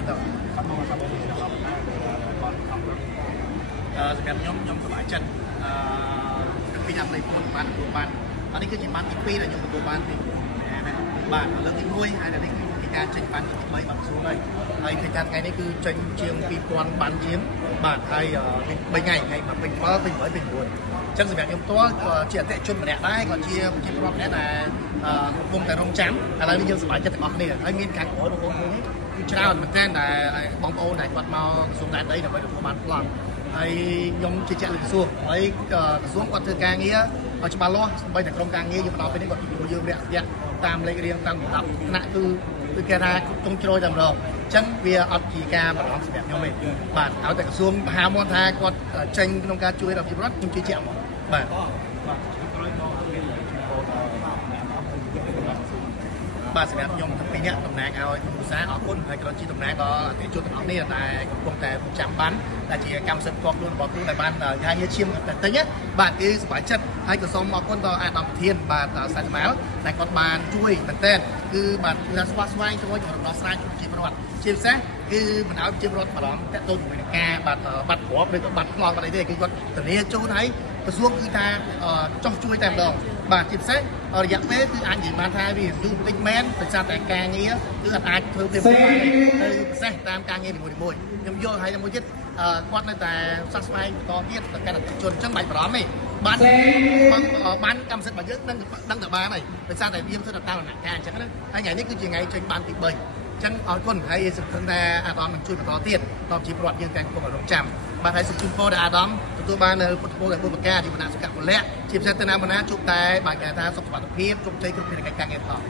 ងារទៅសម្រាប់ខ្ញុំសប្បាយចិត្តពីអាប់លេខបានអានេះគឺជាបានទី2ដែលខ្ញុំទទួលបានទីបាទលើកទី1ហើយនេះគឺការចេញបានទី3បានស្រួលហើយឃើញថាថ្ងៃនេះគឺចេញជាង2000បានជាងបាទហើយ3ថ្ងៃពេញ7ពេញ8ពេញ9អញ្ចឹងសម្រាប់ខ្ញុំផ្ទាល់ក៏ជាអតិថិជនម្នាក់ដែរក៏ជាប្រជាពលរដ្ឋម្នាក់ដែលកំពុងតែរងចាំឥឡូវនេះយើងសប្បាយចិត្តទាំងអស់គ្នាហើយមានការក្រោយបងប្អូននេះគឺច្រើនមែនទែនដែលបងប្អូនដែលគាត់មកក្រសួងដែនដីដើម្បីទទួលបានប្លង់ហើយខ្ញុំជឿជាក់លើក្រសួងហើយក្រសួងគាត់ធ្វើការងារឲ្យច្បាស់លាស់សម្បីតែក្រុមការងារយើងបន្តពេលនេះគាត់ជួយយើងរយៈតាមលេខរៀងតាមលំដាប់ថ្នាក់គឺគេថាចុងជ្រោយតែម្ដងអញ្ចឹងវាអត់ជាការបារម្ភសម្រាប់ខ្ញុំទេបាទឲ្យតែក្រសួងមហាមន្តថាគាត់ចេញក្នុងការជួយដល់ប្រជាពលរដ្ឋខ្ញុំជឿជាក់ហ្មងបាទបាទសម្រាប់ខ្ញុំទាំងពីរនាក់តំណាងឲ្យឧស្សាហ៍អរគុណហើយក៏ជាតំណាងដល់អតិថិជនទាំងអស់គ្នាតែកំពុងតែចាំបានដែលជាកម្មសិទ្ធិផ្ទាល់ខ្លួនរបស់ខ្លួនដែលបានការងារឈាមតែទិញបាទគឺសប្បាយចិត្តហើយក៏សូមអរគុណដល់អាដាមប្រធានបាទសាច់ម៉ាល់ដែលគាត់បានជួយមែនតើគឺបាទគឺស្វាស្វែងជួយដល់ដោះស្រាយជាប្រវត្តិជាពិសេសគឺមិនឲ្យជាប្រវត្តិបារម្ភតាក់ទងជាមួយនឹងការបាត់គ្រាប់ឬក៏បាត់ប្លង់អីទេគឺគាត់ធានាជូនហើយក្រសួងគឺថាចោះជួយតែម្ដងបាទជាពិសេសរយៈពេលគឺអាចនិយាយបានថាវាយូរបន្តិចមែនដោយសារតែការងារគឺអាចធ្វើពេលទៅពិសេសតាមការងារនីមួយៗខ្ញុំយល់ហើយមួយទៀតគាត់នៅតែផ្សះស្វែងបន្តទៀតដល់ការអតិថិជនអញ្ចឹងបាច់បារម្ភទេបានកម្មសិទ្ធិរបស់យើងដឹងតែបានហើយដោយសារតែវាមិនទៅតាមដំណាក់កាលអញ្ចឹងណាហើយថ្ងៃនេះគឺជាថ្ងៃចេញបានទី3អញ្ចឹងអរគុណហើយសង្ឃឹមថាអាដាមនឹងជួយបន្តទៀតដល់ជាប្រវត្តិយើងតែកំពុងរងចាំបាទហើយសូមជូនពរដល់អាដាមទទួលបាននៅពុទ្ធពលដែលបុព្វការីវណ្ណៈសុខៈពលៈជាពិសេសទៅណាជួបតែបាទគេថាសុខសុវត្ថិភាពជោគជ័យគ្រប់ភារកិច្ចការងារផង